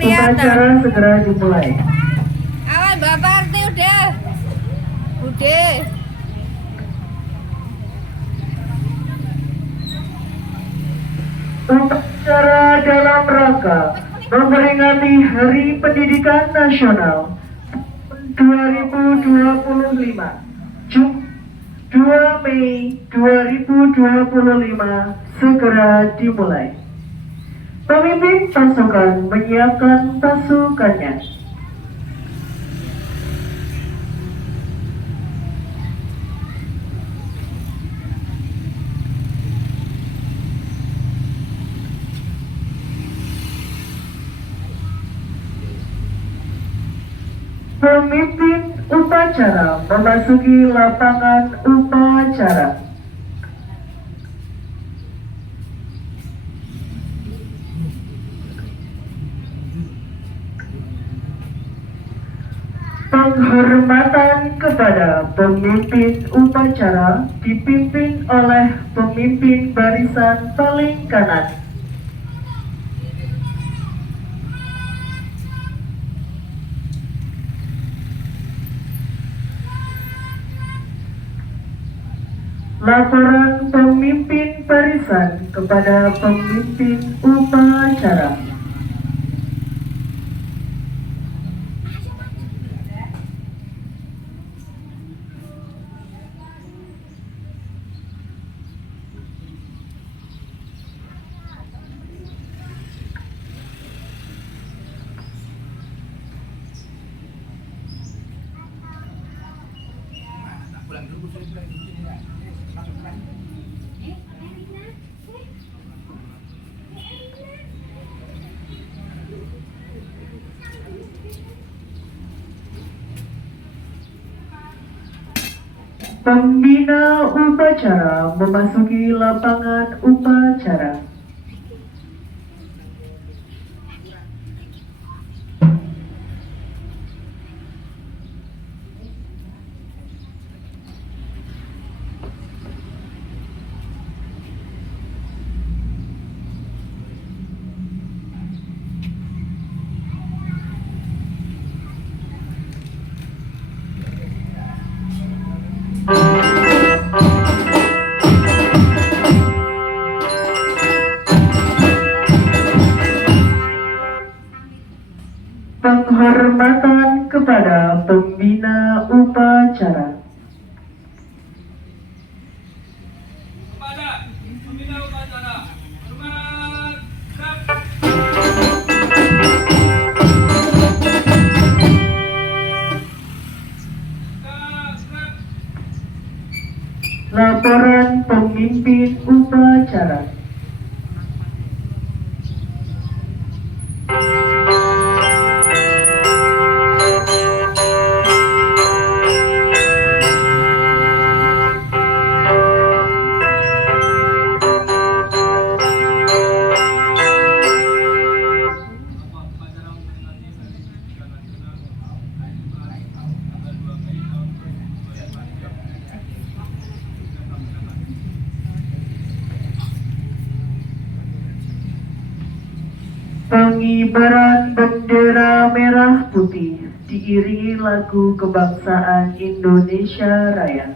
kelihatan. Upacara segera dimulai. Awas Bapak RT udah. Udah. Upacara dalam rangka memperingati Hari Pendidikan Nasional 2025, 2 Mei 2025 segera dimulai. Pemimpin pasukan menyiapkan pasukannya. Pemimpin upacara memasuki lapangan upacara. Penghormatan kepada pemimpin upacara dipimpin oleh pemimpin barisan paling kanan. Laporan pemimpin barisan kepada pemimpin upacara. Pembina upacara memasuki lapangan upacara. Penghormatan kepada pembina upacara. Kepada pembina upacara, hormat, gerak. Laporan pemimpin upacara. Pengibaran bendera merah putih diiringi lagu kebangsaan Indonesia Raya.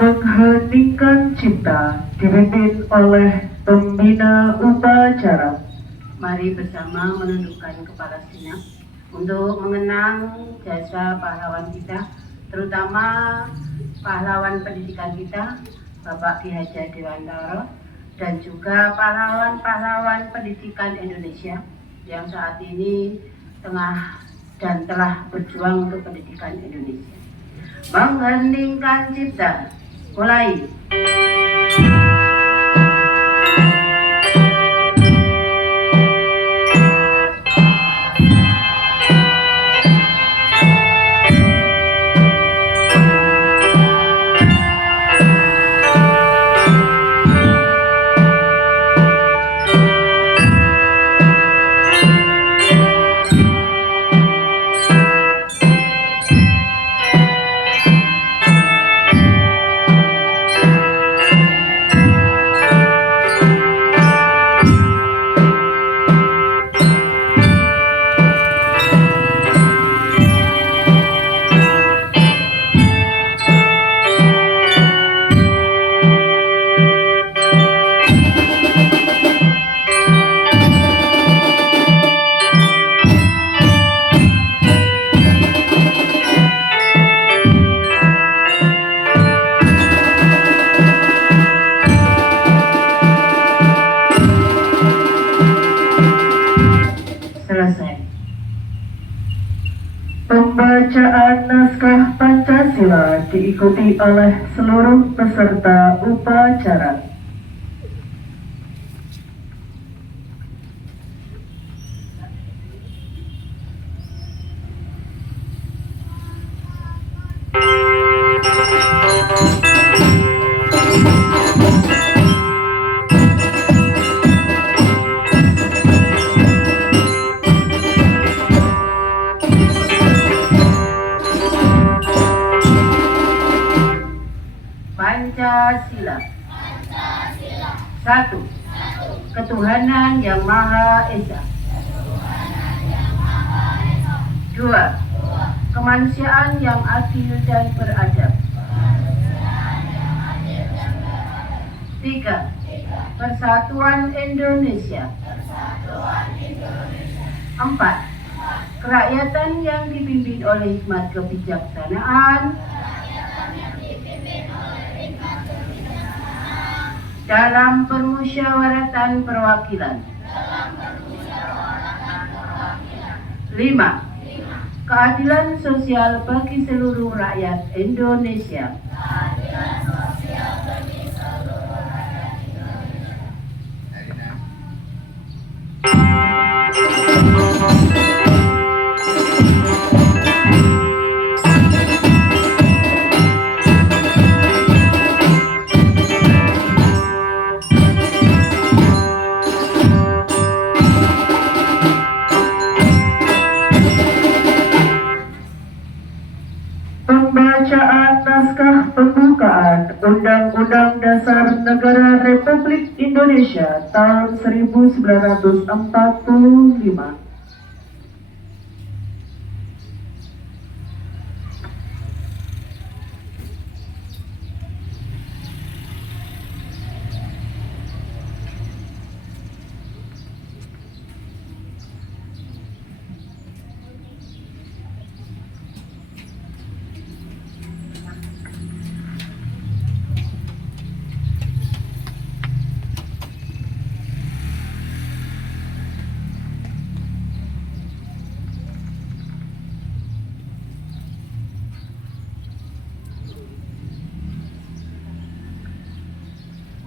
Mengheningkan cipta dipimpin oleh pembina upacara. Mari bersama menundukkan kepala sejenak untuk mengenang jasa pahlawan kita, terutama pahlawan pendidikan kita, Bapak Ki Hajar Dewantara, dan juga pahlawan-pahlawan pendidikan Indonesia yang saat ini telah berjuang untuk pendidikan Indonesia. Mengheningkan cipta, mulai. Selesai. Pembacaan naskah Pancasila diikuti oleh seluruh peserta upacara. Pancasila. Satu, ketuhanan yang Maha Esa. Dua, kemanusiaan yang adil dan beradab. Tiga, persatuan Indonesia. Empat, kerakyatan yang dipimpin oleh hikmat kebijaksanaan dalam permusyawaratan perwakilan. 5. Keadilan sosial bagi seluruh rakyat Indonesia. Pembacaan naskah pembukaan Undang-Undang Dasar Negara Republik Indonesia tahun 1945.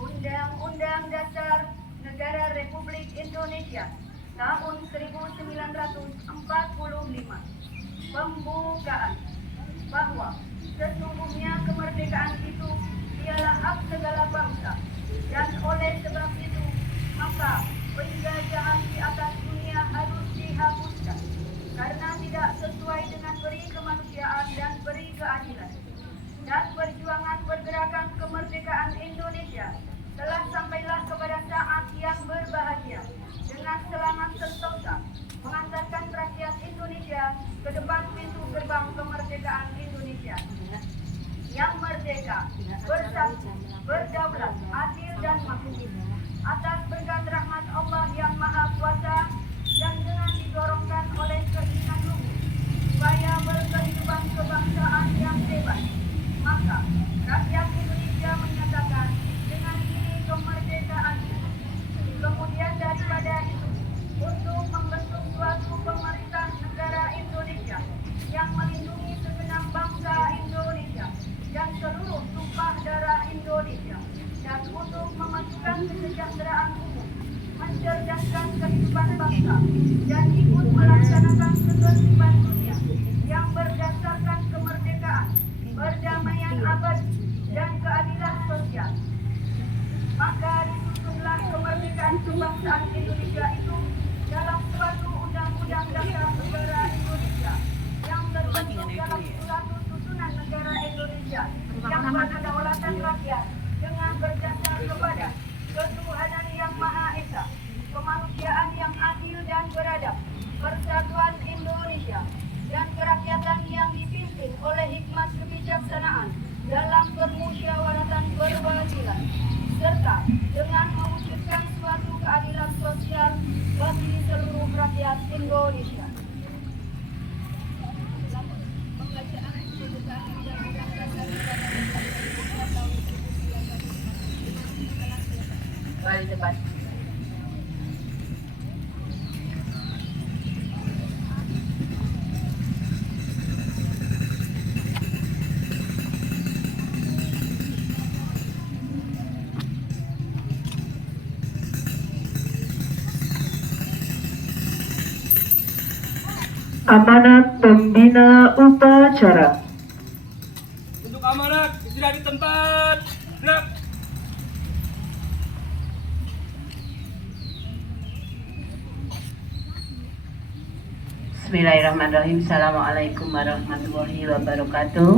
Undang-Undang Dasar Negara Republik Indonesia tahun 1945. Pembukaan. Bahwa sesungguhnya kemerdekaan itu ialah hak segala bangsa, dan oleh sebab itu maka penjajahan di atas dunia harus dihapuskan karena tidak sesuai dengan peri kemanusiaan dan peri keadilan. Dan perjuangan pergerakan kemerdekaan Indonesia telah sampailah kepada saat yang berbahagia dengan selamat sentosa mengantarkan rakyat Indonesia ke depan pintu gerbang kemerdekaan Indonesia. Atas berkat rahmat Allah yang Maha Kuasa dan dengan didorongkan oleh keinginan luhur supaya berkehidupan kebangsaan yang bebas, maka rakyat Indonesia menyatakan dengan diri kemerdekaan. Kemudian daripada itu, untuk membentuk suatu pemerintah negara Indonesia yang melindungi segenap bangsa Indonesia dan seluruh tumpah darah Indonesia, dan untuk memajukan kesejahteraan umum, mencerdaskan kehidupan bangsa, dan ikut melaksanakan ketertiban dunia yang berdasarkan kemerdekaan, perdamaian abadi, dan keadilan sosial. Maka disusunlah kemerdekaan kebangsaan Indonesia itu dalam suatu undang-undang dasar negara Indonesia yang terbentuk dalam suatu susunan negara Indonesia yang berkedaulatan rakyat dengan berdasar kepada ketuhanan yang Maha Esa, kemanusiaan yang adil dan beradab, persatuan Indonesia, dan kerakyatan yang dipimpin oleh hikmat kebijaksanaan dalam permusyawaratan perwakilan, serta dengan mewujudkan suatu keadilan sosial bagi seluruh rakyat Indonesia. Balik depan. Amanat pembina upacara. Untuk amanat istirahat di tempat. Gerak. Bismillahirrahmanirrahim. Assalamualaikum warahmatullahi wabarakatuh.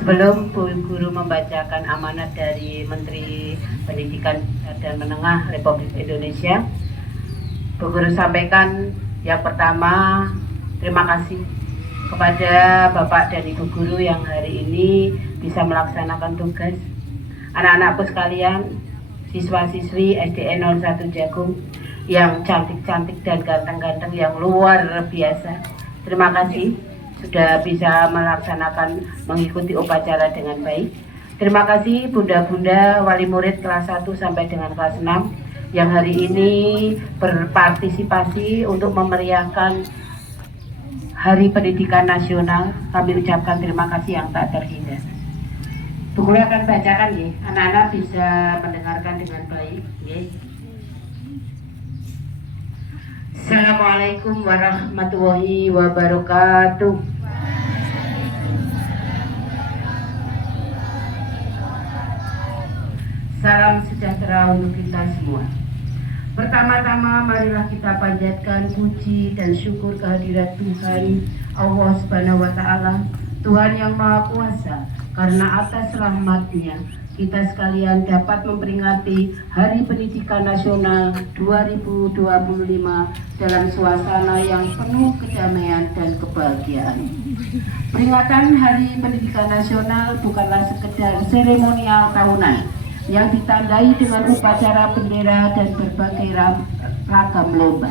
Sebelum Bu Guru membacakan amanat dari Menteri Pendidikan dan Menengah Republik Indonesia, Bu Guru sampaikan yang pertama, terima kasih kepada Bapak dan Ibu Guru yang hari ini bisa melaksanakan tugas. Anak-anakku sekalian, siswa-siswi SDN 01 Jagung yang cantik-cantik dan ganteng-ganteng yang luar biasa, terima kasih sudah bisa melaksanakan mengikuti upacara dengan baik. Terima kasih bunda-bunda wali murid kelas 1 sampai dengan kelas 6 yang hari ini berpartisipasi untuk memeriahkan Hari Pendidikan Nasional. Kami ucapkan terima kasih yang tak terhingga. Bu Guru akan bacakan ya, anak-anak bisa mendengarkan dengan baik ya. Assalamualaikum warahmatullahi wabarakatuh. Salam sejahtera untuk kita semua. Pertama-tama marilah kita panjatkan puji dan syukur kehadirat Tuhan Allah Subhanahu wa Ta'ala, Tuhan yang Maha Kuasa, karena atas rahmat-Nya kita sekalian dapat memperingati Hari Pendidikan Nasional 2025 dalam suasana yang penuh kedamaian dan kebahagiaan. Peringatan Hari Pendidikan Nasional bukanlah sekedar seremonial tahunan yang ditandai dengan upacara bendera dan berbagai ragam lomba.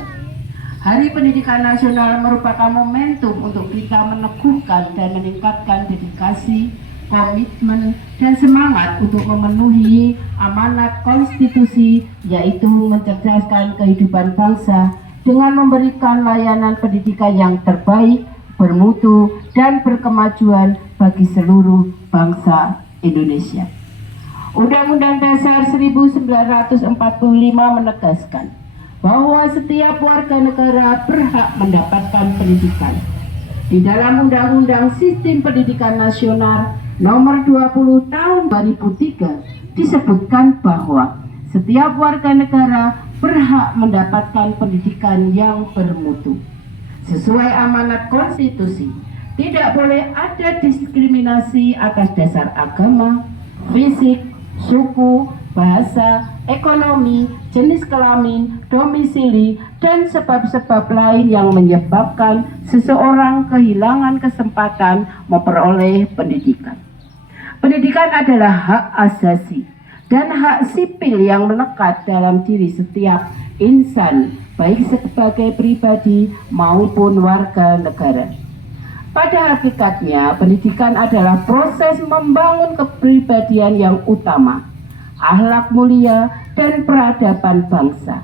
Hari Pendidikan Nasional merupakan momentum untuk kita meneguhkan dan meningkatkan dedikasi, komitmen, dan semangat untuk memenuhi amanat konstitusi, yaitu mencerdaskan kehidupan bangsa dengan memberikan layanan pendidikan yang terbaik, bermutu, dan berkemajuan bagi seluruh bangsa Indonesia. Undang-Undang Dasar 1945 menegaskan bahwa setiap warga negara berhak mendapatkan pendidikan. Di dalam Undang-Undang Sistem Pendidikan Nasional Nomor 20 Tahun 2003 disebutkan bahwa setiap warga negara berhak mendapatkan pendidikan yang bermutu. Sesuai amanat konstitusi, tidak boleh ada diskriminasi atas dasar agama, fisik, suku, bahasa, ekonomi, jenis kelamin, domisili, dan sebab-sebab lain yang menyebabkan seseorang kehilangan kesempatan memperoleh pendidikan. Pendidikan adalah hak asasi dan hak sipil yang melekat dalam diri setiap insan, baik sebagai pribadi maupun warga negara. Pada hakikatnya, pendidikan adalah proses membangun kepribadian yang utama, akhlak mulia, dan peradaban bangsa.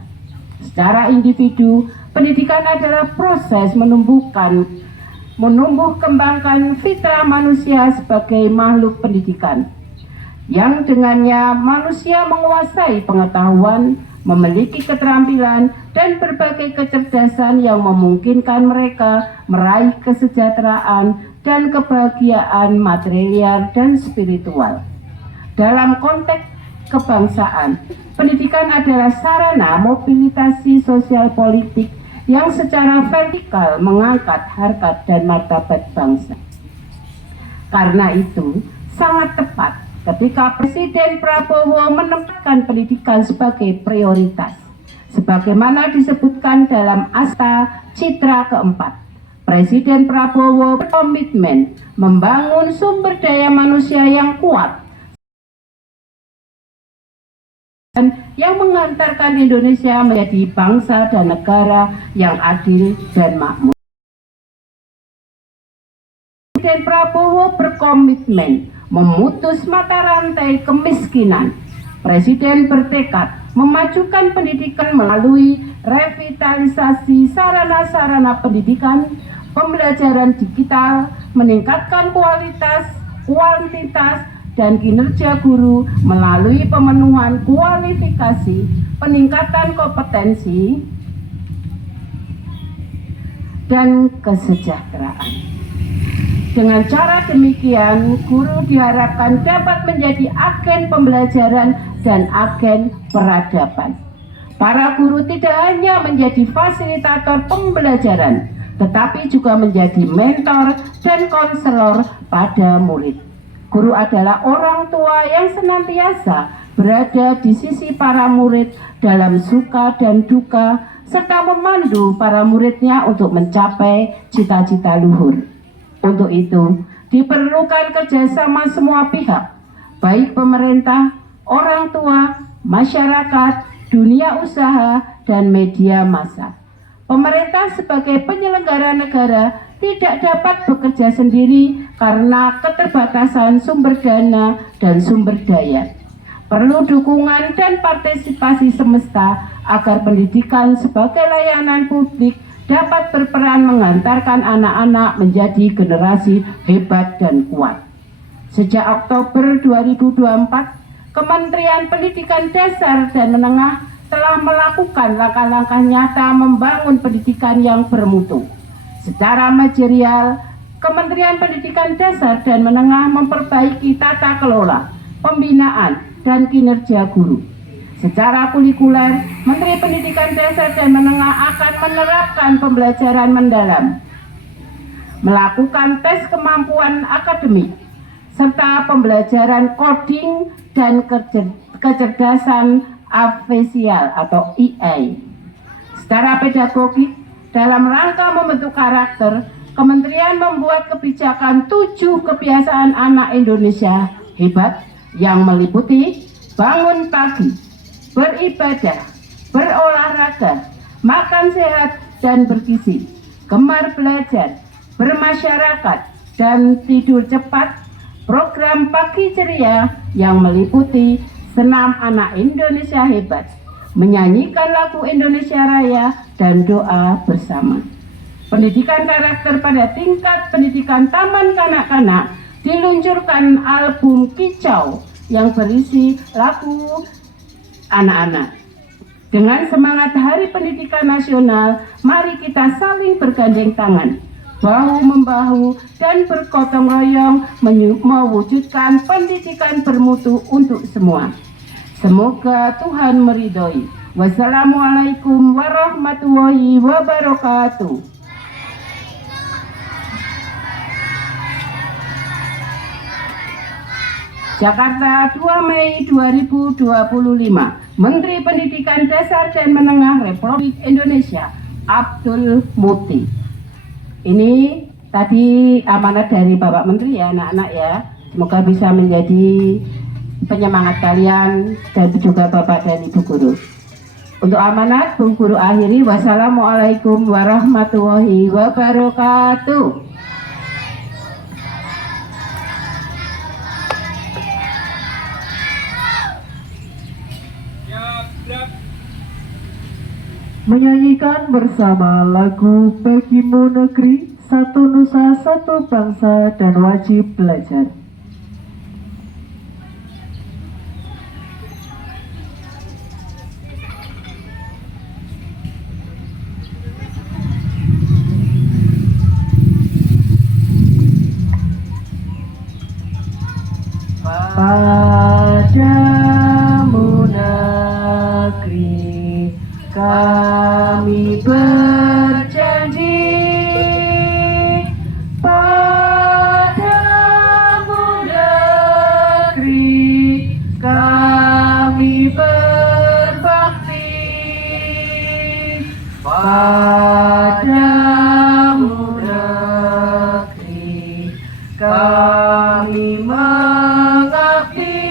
Secara individu, pendidikan adalah proses menumbuh kembangkan fitrah manusia sebagai makhluk pendidikan, yang dengannya manusia menguasai pengetahuan, memiliki keterampilan, dan berbagai kecerdasan yang memungkinkan mereka meraih kesejahteraan dan kebahagiaan material dan spiritual. Dalam konteks kebangsaan, pendidikan adalah sarana mobilisasi sosial politik yang secara vertikal mengangkat harkat dan martabat bangsa. Karena itu, sangat tepat ketika Presiden Prabowo menempatkan pendidikan sebagai prioritas, sebagaimana disebutkan dalam Asta Citra keempat. Presiden Prabowo berkomitmen membangun sumber daya manusia yang kuat dan yang mengantarkan Indonesia menjadi bangsa dan negara yang adil dan makmur. Presiden Prabowo berkomitmen memutus mata rantai kemiskinan. Presiden bertekad memajukan pendidikan melalui revitalisasi sarana-sarana pendidikan, pembelajaran digital, meningkatkan kualitas, kuantitas, dan kinerja guru melalui pemenuhan kualifikasi, peningkatan kompetensi, dan kesejahteraan. Dengan cara demikian, guru diharapkan dapat menjadi agen pembelajaran dan agen peradaban. Para guru tidak hanya menjadi fasilitator pembelajaran, tetapi juga menjadi mentor dan konselor pada murid. Guru adalah orang tua yang senantiasa berada di sisi para murid dalam suka dan duka, serta memandu para muridnya untuk mencapai cita-cita luhur. Untuk itu, diperlukan kerjasama semua pihak, baik pemerintah, orang tua, masyarakat, dunia usaha, dan media massa. Pemerintah sebagai penyelenggara negara tidak dapat bekerja sendiri karena keterbatasan sumber dana dan sumber daya. Perlu dukungan dan partisipasi semesta agar pendidikan sebagai layanan publik dapat berperan mengantarkan anak-anak menjadi generasi hebat dan kuat. Sejak Oktober 2024, Kementerian Pendidikan Dasar dan Menengah telah melakukan langkah-langkah nyata membangun pendidikan yang bermutu. Secara material, Kementerian Pendidikan Dasar dan Menengah memperbaiki tata kelola, pembinaan, dan kinerja guru. Secara kulikuler, Menteri Pendidikan Dasar dan Menengah akan menerapkan pembelajaran mendalam, melakukan tes kemampuan akademik, serta pembelajaran coding dan kecerdasan artifisial atau AI. Secara pedagogik, dalam rangka membentuk karakter, Kementerian membuat kebijakan 7 kebiasaan anak Indonesia hebat yang meliputi bangun pagi, beribadah, berolahraga, makan sehat dan bergizi, gemar belajar, bermasyarakat, dan tidur cepat. Program Pagi Ceria yang meliputi senam anak Indonesia hebat, menyanyikan lagu Indonesia Raya, dan doa bersama. Pendidikan karakter pada tingkat pendidikan taman kanak-kanak diluncurkan album Kicau yang berisi lagu anak-anak. Dengan semangat Hari Pendidikan Nasional, mari kita saling bergandeng tangan, bahu-membahu, dan bergotong royong mewujudkan pendidikan bermutu untuk semua. Semoga Tuhan meridhoi. Wassalamualaikum warahmatullahi wabarakatuh. Jakarta, 2 Mei 2025. Menteri Pendidikan Dasar dan Menengah Republik Indonesia, Abdul Muti. Ini tadi amanat dari Bapak Menteri ya, anak-anak ya. Semoga bisa menjadi penyemangat kalian dan juga Bapak dan Ibu guru. Untuk amanat, Bu Guru akhiri. Wassalamualaikum warahmatullahi wabarakatuh. Siap, gerak. Menyanyikan bersama lagu Bagimu Negeri, Satu Nusa, Satu Bangsa, dan Wajib Belajar. Padamu negeri kami berjanji, padamu negeri kami berbakti, padamu negeri kami mengabdi.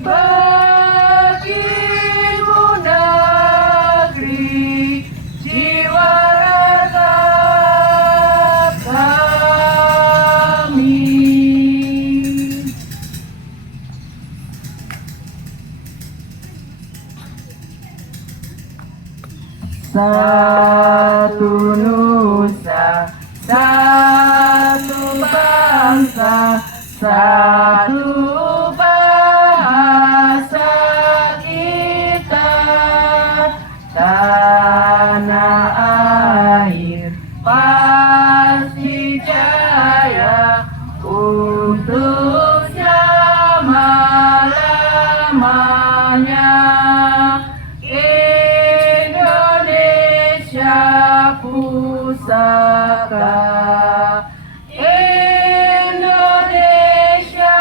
Bagimu negeri jiwa raga kami. Satu nusa, satu bangsa, satu bahasa kita, tanah air pasti jaya untuk selama-lamanya. Indonesia pusaka, Indonesia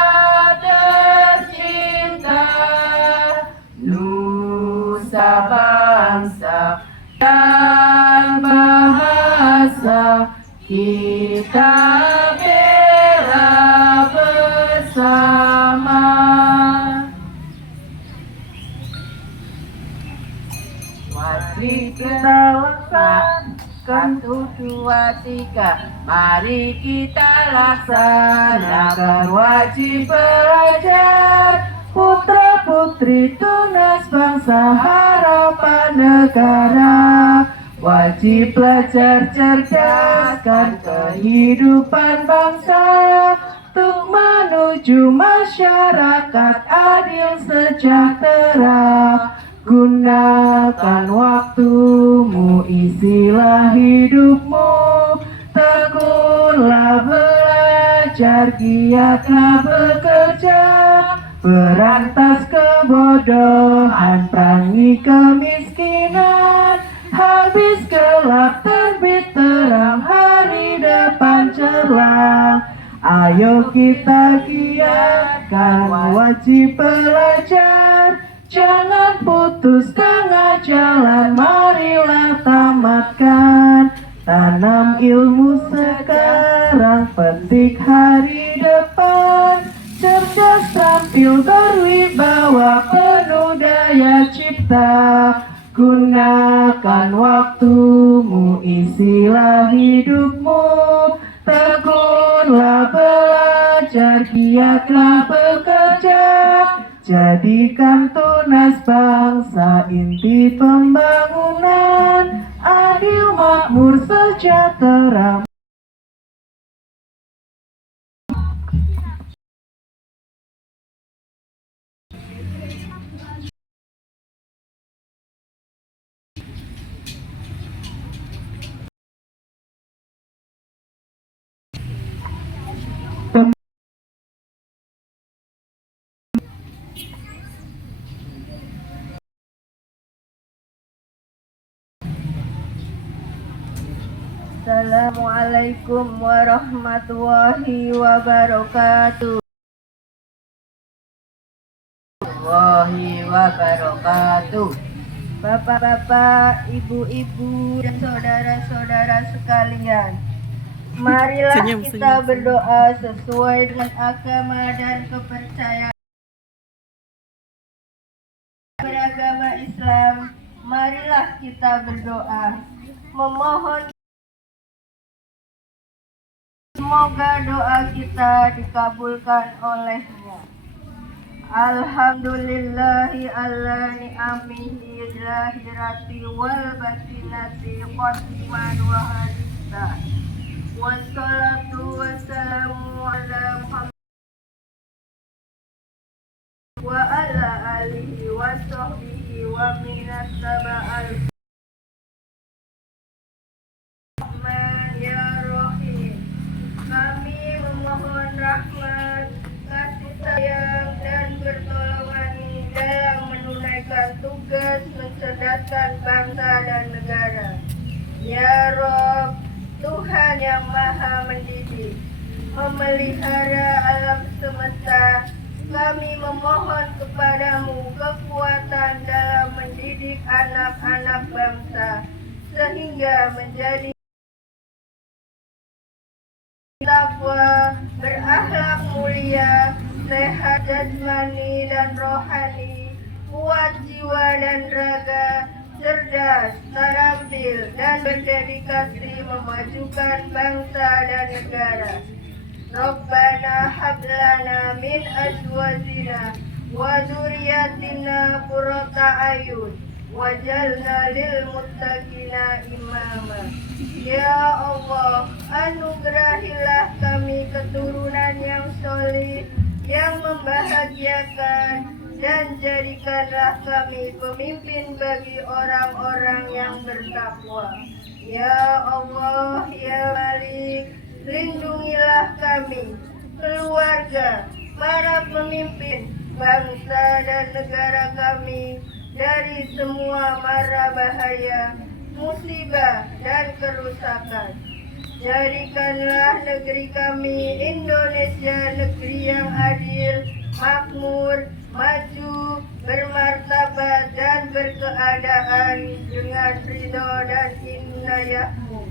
tercinta, nusa bangsa dan bahasa kita bela bersama. Mari kita laksanakan 1, 2, 3. Mari kita laksanakan wajib belajar. Putra putri tunas bangsa harapan negara. Wajib belajar cerdaskan kehidupan bangsa, untuk menuju masyarakat adil sejahtera. Gunakan waktumu, isilah hidupmu, tekunlah belajar, giatlah bekerja, berantas kebodohan, perangi kemiskinan, habis gelap terbit terang, hari depan cerah. Ayo kita giatkan wajib belajar, jangan putus tengah jalan, marilah tamatkan. Tanam ilmu sekarang, petik hari depan. Cerdas, terampil, berwibawa, penuh daya cipta. Gunakan waktumu, isilah hidupmu, tekunlah belajar, giatlah bekerja. Jadikan tunas bangsa inti pembangunan, adil, makmur, sejahtera. Assalamualaikum warahmatullahi wabarakatuh. Bapak-bapak, ibu-ibu, dan saudara-saudara sekalian, Marilah kita berdoa sesuai dengan agama dan kepercayaan beragama Islam. Marilah kita berdoa memohon semoga doa kita dikabulkan olehnya. Alhamdulillahi ala ni'amihi zahirati wal batinati qadiman wa haditha. Wassalatu wassalamu ala Muhammad wa ala alihi wa sahbihi wa minas saba'al Rahman ya Rahim. Kami memohon rahmat, kasih sayang dan pertolongan dalam menunaikan tugas mencerdaskan bangsa dan negara. Ya Rob, Tuhan yang maha mendidik, memelihara alam semesta, kami memohon kepadamu kekuatan dalam mendidik anak-anak bangsa, sehingga menjadi takwa, berakhlak mulia, sehat jasmani dan rohani, kuat jiwa dan raga, cerdas, terampil, dan berdedikasi memajukan bangsa dan negara. Rabbana hablana min azwajina wa dzurriyyatina qurrata ayun wajalna lil muttaqina imama. Ya Allah, anugerahilah kami keturunan yang solih, yang membahagiakan, dan jadikanlah kami pemimpin bagi orang-orang yang bertakwa. Ya Allah, Ya Malik, lindungilah kami, keluarga, para pemimpin, bangsa dan negara kami dari semua mara bahaya, musibah dan kerusakan. Jadikanlah negeri kami Indonesia negeri yang adil, makmur, maju, bermartabat dan berkeadaan dengan ridho dan inayah-Mu.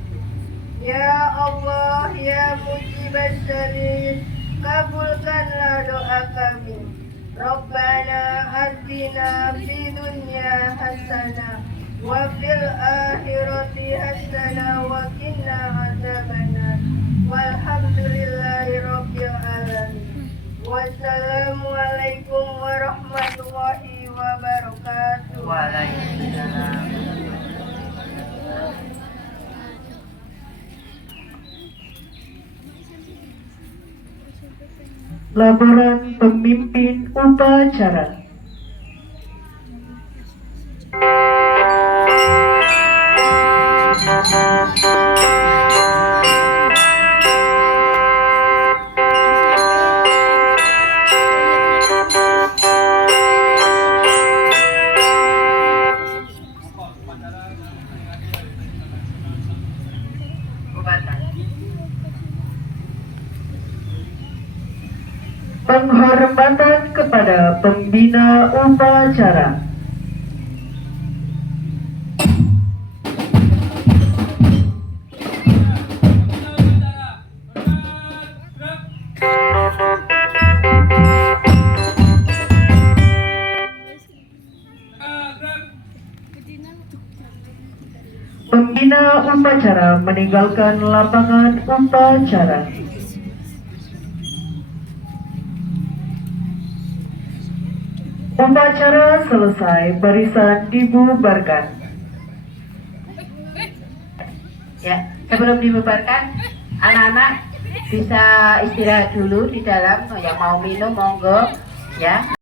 Ya Allah, Ya Mujibas Syariin, kabulkanlah doa kami. Rabbana atina fid dunya hasanah wa fil akhirati hasanah wa qina adzabannar. Walhamdulillahi rabbil alamin. Wassalamualaikum warahmatullahi wabarakatuh. Waalaikumsalam. Laporan pemimpin upacara. Penghormatan kepada pembina upacara. Pembina upacara meninggalkan lapangan upacara. Upacara selesai, barisan dibubarkan. Ya, sebelum dibubarkan, anak-anak bisa istirahat dulu di dalam. Yang mau minum monggo, ya.